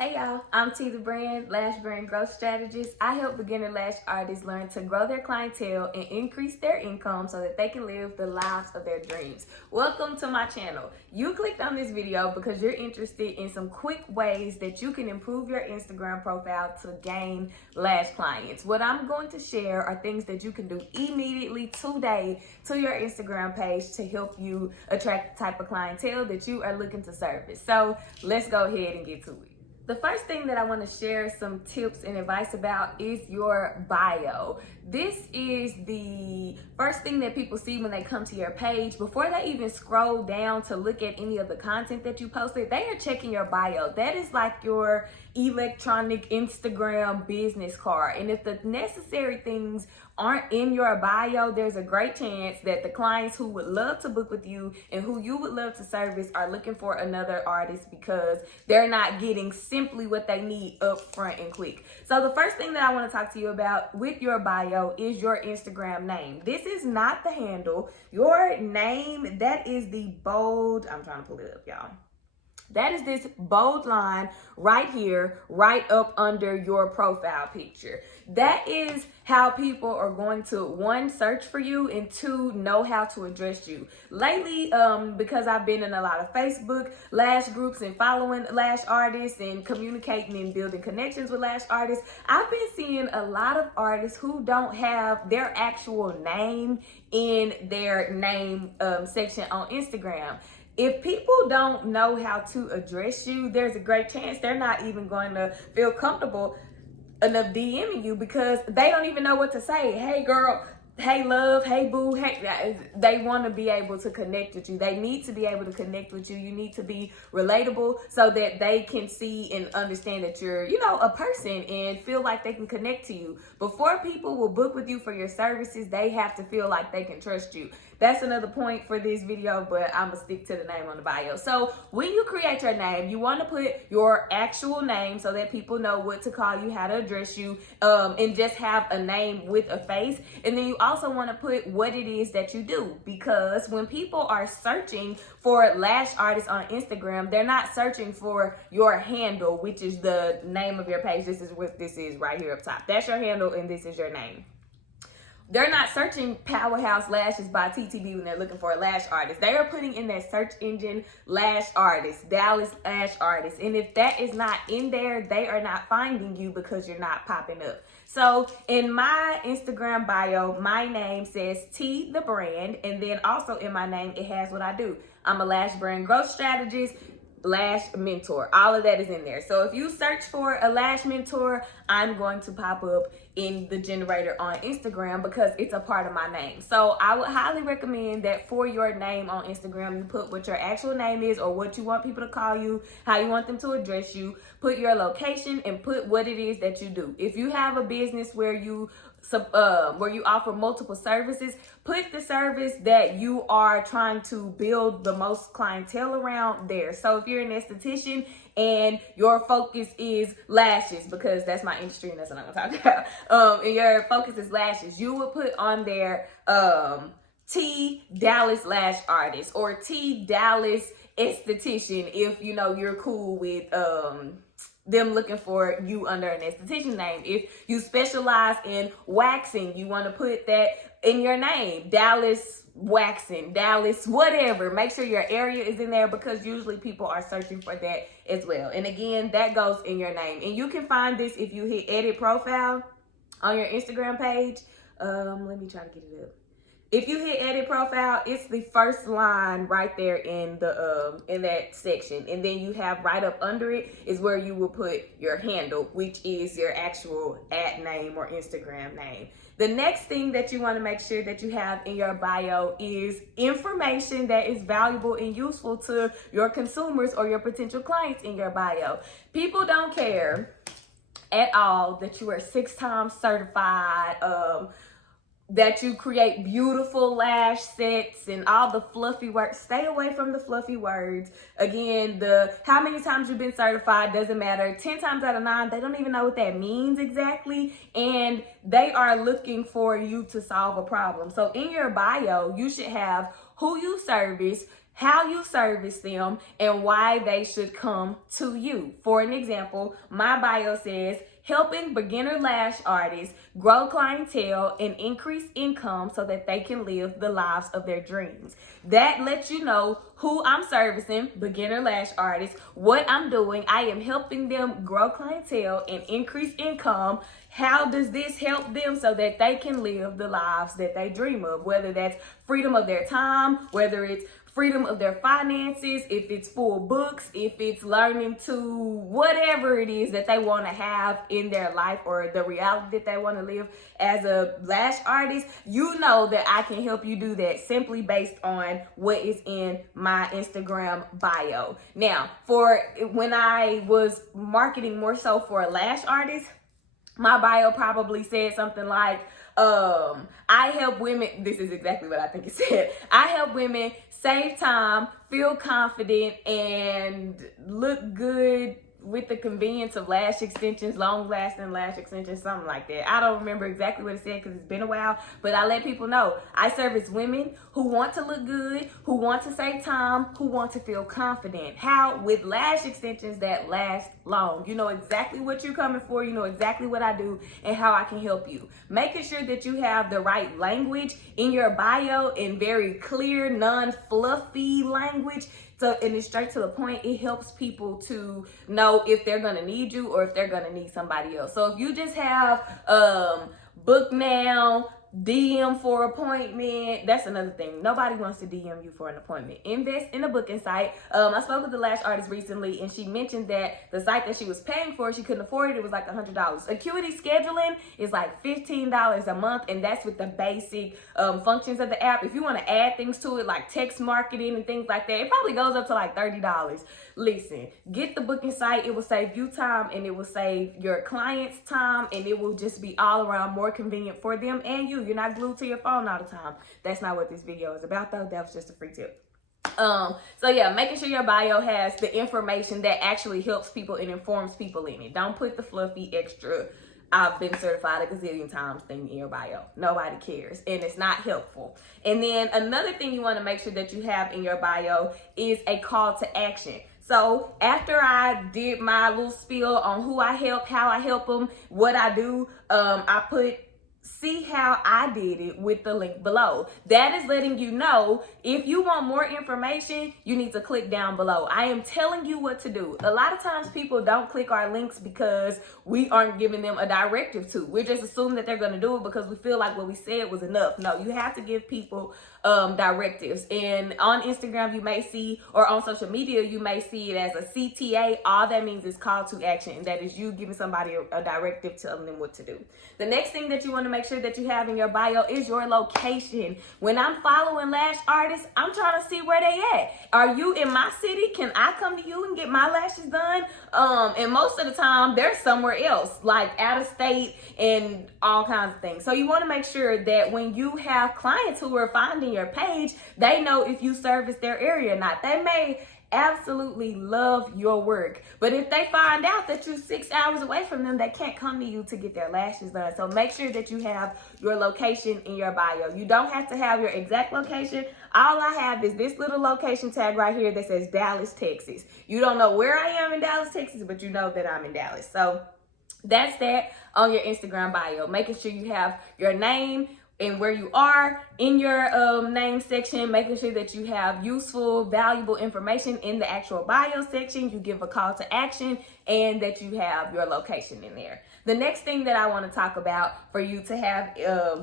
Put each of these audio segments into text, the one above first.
Hey y'all, I'm T the Brand, Lash Brand Growth Strategist. I help beginner lash artists learn to grow their clientele and increase their income so that they can live the lives of their dreams. Welcome to my channel. You clicked on this video because you're interested in some quick ways that you can improve your Instagram profile to gain lash clients. What I'm going to share are things that you can do immediately today to your Instagram page to help you attract the type of clientele that you are looking to service. So let's go ahead and get to it. The first thing that I want to share some tips and advice about is your bio. This is the first thing that people see when they come to your page. Before they even scroll down to look at any of the content that you posted, they are checking your bio. That is like your electronic Instagram business card. And if the necessary things aren't in your bio, there's a great chance that the clients who would love to book with you and who you would love to service are looking for another artist because they're not getting simply what they need up front and quick. So the first thing that I want to talk to you about with your bio is your Instagram name. This is not the handle. Your name, that is the bold, I'm trying to pull it up, y'all. That is this bold line right here, right up under your profile picture. That is how people are going to, one, search for you, and two, know how to address you. Lately, because I've been in a lot of Facebook lash groups and following lash artists and communicating and building connections with lash artists, I've been seeing a lot of artists who don't have their actual name in their name section on Instagram. If people don't know how to address you, there's a great chance they're not even going to feel comfortable enough DMing you because they don't even know what to say. Hey girl, hey love, hey boo, hey. They want to be able to connect with you. They need to be able to connect with you. You need to be relatable so that they can see and understand that you're, a person and feel like they can connect to you. Before people will book with you for your services, they have to feel like they can trust you. That's another point for this video, but I'm gonna stick to the name on the bio. So when you create your name, you want to put your actual name so that people know what to call you, how to address you, and just have a name with a face. And then you also want to put what it is that you do, because when people are searching for lash artists on Instagram, they're not searching for your handle, which is the name of your page. This is what this is right here up top. That's your handle and this is your name. They're not searching Powerhouse Lashes by TTB when they're looking for a lash artist. They are putting in that search engine lash artist, Dallas lash artist. And if that is not in there, they are not finding you because you're not popping up. So in my Instagram bio, my name says T the Brand. And then also in my name, it has what I do. I'm a lash brand growth strategist, lash mentor. All of that is in there. So if you search for a lash mentor, I'm going to pop up in the generator on Instagram because it's a part of my name. So I would highly recommend that for your name on Instagram, you put what your actual name is or what you want people to call you, how you want them to address you, put your location, and put what it is that you do. If you have a business where you offer multiple services, put the service that you are trying to build the most clientele around there. So if you're an esthetician and your focus is lashes, because that's my industry and that's what I'm gonna talk about, and your focus is lashes, you would put on there T Dallas Lash Artist or T Dallas Esthetician if you're cool with them looking for you under an esthetician name. If you specialize in waxing, you want to put that in your name, Dallas Waxing, Dallas whatever. Make sure your area is in there because usually people are searching for that as well. And again, that goes in your name. And you can find this if you hit edit profile on your Instagram page. Let me try to get it up. If you hit edit profile, it's the first line right there in the in that section. And then you have right up under it is where you will put your handle, which is your actual @ name or Instagram name. The next thing that you want to make sure that you have in your bio is information that is valuable and useful to your consumers or your potential clients in your bio. People don't care at all that you are 6-time certified, that you create beautiful lash sets and all the fluffy work. Stay away from the fluffy words. Again, how many times you've been certified doesn't matter. 10 times out of 9, they don't even know what that means exactly. And they are looking for you to solve a problem. So in your bio, you should have who you service, how you service them, and why they should come to you. For an example, my bio says, helping beginner lash artists grow clientele and increase income so that they can live the lives of their dreams. That lets you know who I'm servicing, beginner lash artists, what I'm doing. I am helping them grow clientele and increase income. How does this help them so that they can live the lives that they dream of? Whether that's freedom of their time, whether it's freedom of their finances, if it's full books, if it's learning to whatever it is that they want to have in their life, or the reality that they want to live as a lash artist, you know that I can help you do that simply based on what is in my Instagram bio. Now, for when I was marketing more so for a lash artist, my bio probably said something like, I help women, this is exactly what I think it said, I help women save time, feel confident, and look good with the convenience of lash extensions, long-lasting lash extensions, something like that. I don't remember exactly what it said because it's been a while, but I let people know I service women who want to look good, who want to save time, who want to feel confident. How? With lash extensions that last long. You know exactly what you're coming for, you know exactly what I do and how I can help you. Making sure that you have the right language in your bio, in very clear, non-fluffy language. So, and it's straight to the point. It helps people to know if they're gonna need you or if they're gonna need somebody else. So if you just have book now, DM for appointment, that's another thing. Nobody wants to DM you for an appointment. Invest in a booking site. I spoke with the lash artist recently, and she mentioned that the site that she was paying for, she couldn't afford it. It was like $100. Acuity scheduling is like $15 a month, and that's with the basic functions of the app. If you want to add things to it, like text marketing and things like that, it probably goes up to like $30. Listen, get the booking site. It will save you time, and it will save your clients time, and it will just be all around more convenient for them and you. You're not glued to your phone all the time. That's not what this video is about, though. That was just a free tip. So yeah, making sure your bio has the information that actually helps people and informs people in it. Don't put the fluffy extra I've been certified a gazillion times thing in your bio. Nobody cares, and it's not helpful. And then another thing you want to make sure that you have in your bio is a call to action. So after I did my little spiel on who I help, how I help them, what I do, I put see how I did it with the link below. That is letting you know if you want more information, you need to click down below. I am telling you what to do. A lot of times people don't click our links because we aren't giving them a directive to. We're just assuming that they're going to do it because we feel like what we said was enough. No, you have to give people directives. And on Instagram, you may see, or on social media, you may see it as a CTA. All that means is call to action, and that is you giving somebody a directive, telling them what to do. The next thing that you want to make sure that you have in your bio is your location. When I'm following lash artists, I'm trying to see where they at. Are you in my city? Can I come to you and get my lashes done? And most of the time, they're somewhere else, like out of state and all kinds of things. So you want to make sure that when you have clients who are finding your page, they know if you service their area or not. They may absolutely love your work, but if they find out that you're 6 hours away from them, they can't come to you to get their lashes done. So make sure that you have your location in your bio. You don't have to have your exact location. All I have is this little location tag right here that says Dallas, Texas. You don't know where I am in Dallas, Texas, but you know that I'm in Dallas. So that's that on your Instagram bio. Making sure you have your name and where you are in your name section, making sure that you have useful, valuable information in the actual bio section. You give a call to action, and that you have your location in there. The next thing that I want to talk about for you to have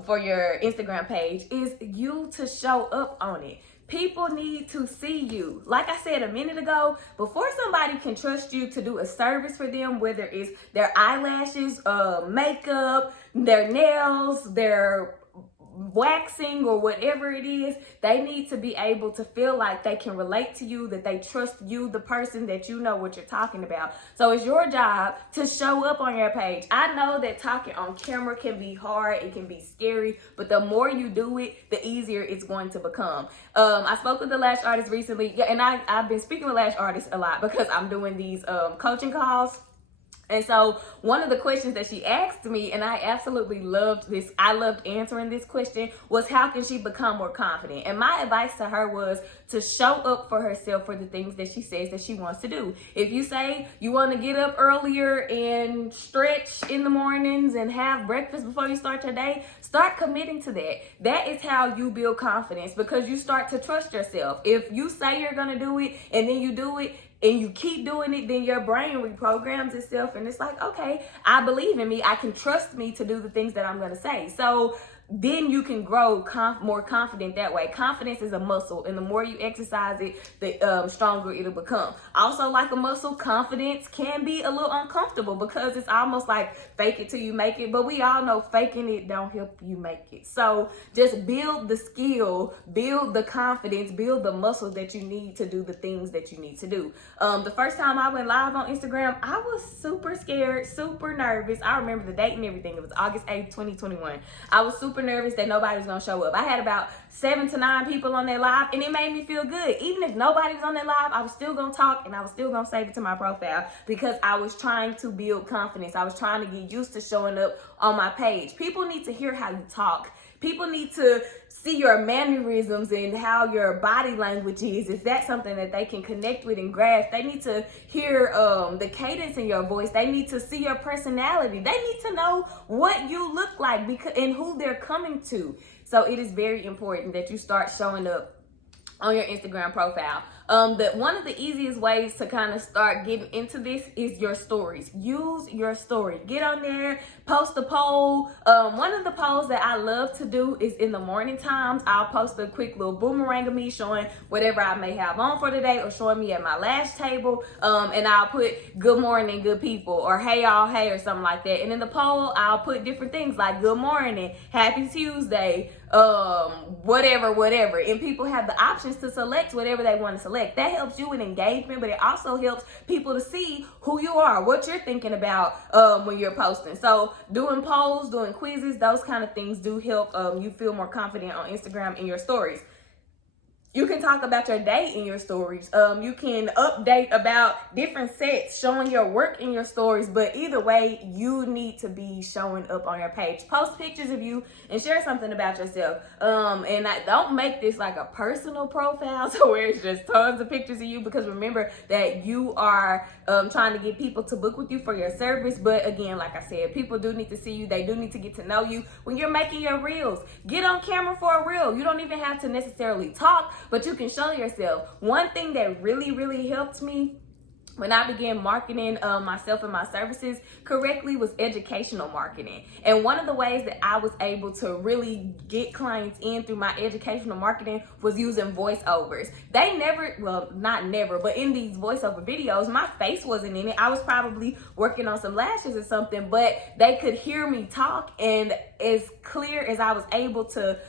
for your Instagram page is you to show up on it. People need to see you. Like I said a minute ago, before somebody can trust you to do a service for them, whether it's their eyelashes, makeup, their nails, their waxing, or whatever it is, they need to be able to feel like they can relate to you, that they trust you, the person, that you know what you're talking about. So it's your job to show up on your page. I know that talking on camera can be hard, it can be scary, but the more you do it, the easier it's going to become. I spoke with the lash artist recently, and I've been speaking with lash artists a lot because I'm doing these coaching calls. And so one of the questions that she asked me, and I absolutely loved this, I loved answering this question, was how can she become more confident? And my advice to her was to show up for herself for the things that she says that she wants to do. If you say you want to get up earlier and stretch in the mornings and have breakfast before you start your day, start committing to that. That is how you build confidence, because you start to trust yourself. If you say you're going to do it and then you do it, and you keep doing it, then your brain reprograms itself and it's like, okay, I believe in me. I can trust me to do the things that I'm going to say. So then you can grow more confident that way. Confidence is a muscle, and the more you exercise it, the stronger it'll become. Also, like a muscle, confidence can be a little uncomfortable because it's almost like fake it till you make it. But we all know faking it don't help you make it. So just build the skill, build the confidence, build the muscle that you need to do the things that you need to do. The first time I went live on Instagram, I was super scared, super nervous. I remember the date and everything. It was August 8th, 2021. I was super nervous that nobody was gonna show up. I had about 7 to 9 people on that live, and it made me feel good. Even if nobody was on that live, I was still gonna talk and I was still gonna save it to my profile because I was trying to build confidence. I was trying to get used to showing up on my page. People need to hear how you talk. People need to see your mannerisms and how your body language is. Is that something that they can connect with and grasp? They need to hear the cadence in your voice. They need to see your personality. They need to know what you look like and who they're coming to. So it is very important that you start showing up on your Instagram profile. One of the easiest ways to kind of start getting into this is your stories. Use your story. Get on there, post a poll. One of the polls that I love to do is in the morning times. I'll post a quick little boomerang of me showing whatever I may have on for today, or showing me at my lash table. And I'll put good morning, good people, or hey y'all, hey, or something like that. And in the poll, I'll put different things like good morning, happy Tuesday, whatever. And people have the options to select whatever they want to select. That helps you with engagement, but it also helps people to see who you are, what you're thinking about when you're posting. So doing polls, doing quizzes, those kind of things do help you feel more confident on Instagram in your stories. You can talk about your day in your stories. You can update about different sets, showing your work in your stories. But either way, you need to be showing up on your page. Post pictures of you and share something about yourself. And don't make this like a personal profile so where it's just tons of pictures of you, because remember that you are trying to get people to book with you for your service. But again, like I said, people do need to see you. They do need to get to know you. When you're making your reels, get on camera for a reel. You don't even have to necessarily talk, but you can show yourself. One thing that really helped me when I began marketing myself and my services correctly was educational marketing. And one of the ways that I was able to really get clients in through my educational marketing was using voiceovers. They never, well, not never, but in these voiceover videos, my face wasn't in it. I was probably working on some lashes or something, but they could hear me talk, and as clear as I was able to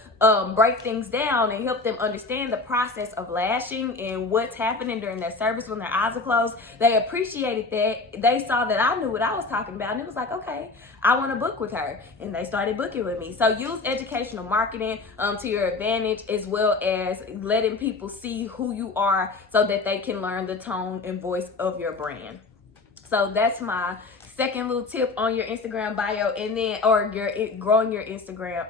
break things down and help them understand the process of lashing and what's happening during their service when their eyes are closed, they appreciated that. They saw that I knew what I was talking about, and it was like, okay, I want to book with her, and they started booking with me. So use educational marketing to your advantage, as well as letting people see who you are so that they can learn the tone and voice of your brand. So that's my second little tip on your Instagram bio, and then growing your Instagram.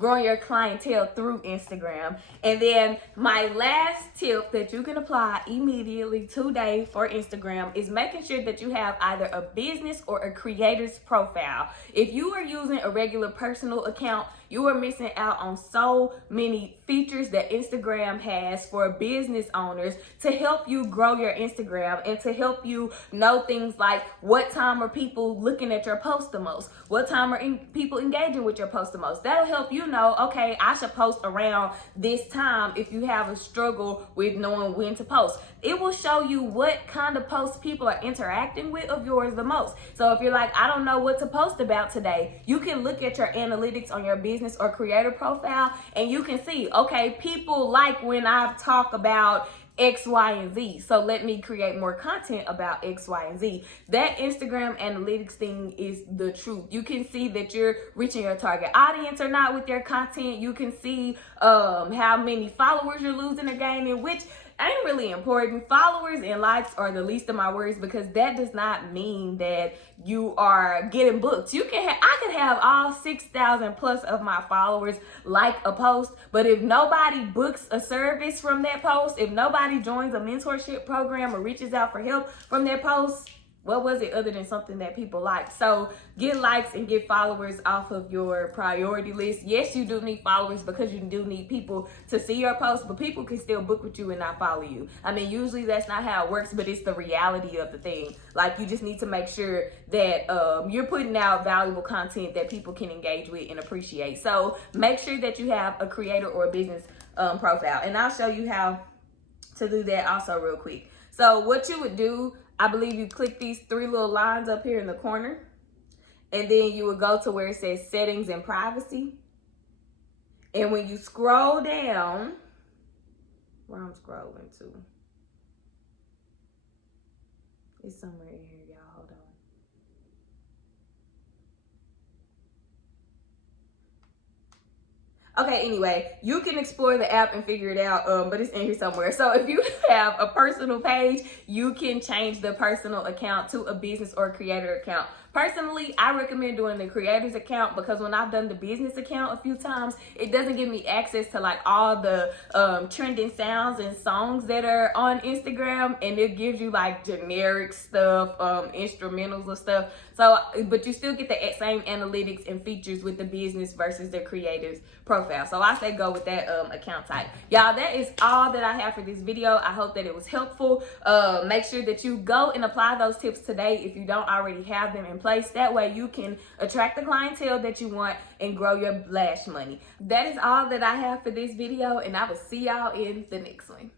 Growing your clientele through Instagram. And then my last tip that you can apply immediately today for Instagram is making sure that you have either a business or a creator's profile. If you are using a regular personal account, you are missing out on so many features that Instagram has for business owners to help you grow your Instagram and to help you know things like what time are people looking at your post the most, what time are people engaging with your post the most. That'll help you know, okay, I should post around this time if you have a struggle with knowing when to post. It will show you what kind of posts people are interacting with of yours the most. So if you're like, I don't know what to post about today, you can look at your analytics on your business or creator profile, and you can see, okay, people like when I talk about X, Y, and Z. So let me create more content about X, Y, and Z. That Instagram analytics thing is the truth. You can see that you're reaching your target audience or not with your content. You can see how many followers you're losing or gaining, which ain't really important. Followers and likes are the least of my worries, because that does not mean that you are getting booked. I could have all 6,000 plus of my followers like a post, but if nobody books a service from that post, if nobody joins a mentorship program or reaches out for help from that post, what was it other than something that people like? So get likes and get followers off of your priority list. Yes, you do need followers because you do need people to see your posts, but people can still book with you and not follow you. I mean, usually that's not how it works, but it's the reality of the thing. Like, you just need to make sure that you're putting out valuable content that people can engage with and appreciate. So make sure that you have a creator or a business profile. And I'll show you how to do that also real quick. So what you would do, I believe you click these 3 little lines up here in the corner, and then you would go to where it says settings and privacy. And when you scroll down, where I'm scrolling to, it's somewhere in here, y'all, hold on. Okay, anyway, you can explore the app and figure it out, but it's in here somewhere. So if you have a personal page, you can change the personal account to a business or creator account. Personally, I recommend doing the creator's account, because when I've done the business account a few times, it doesn't give me access to like all the trending sounds and songs that are on Instagram, and it gives you like generic stuff, instrumentals and stuff. So, but you still get the same analytics and features with the business versus the creator's profile. So I say go with that account type. Y'all, that is all that I have for this video. I hope that it was helpful. Make sure that you go and apply those tips today if you don't already have them in place. That way you can attract the clientele that you want and grow your lash money. That is all that I have for this video, and I will see y'all in the next one.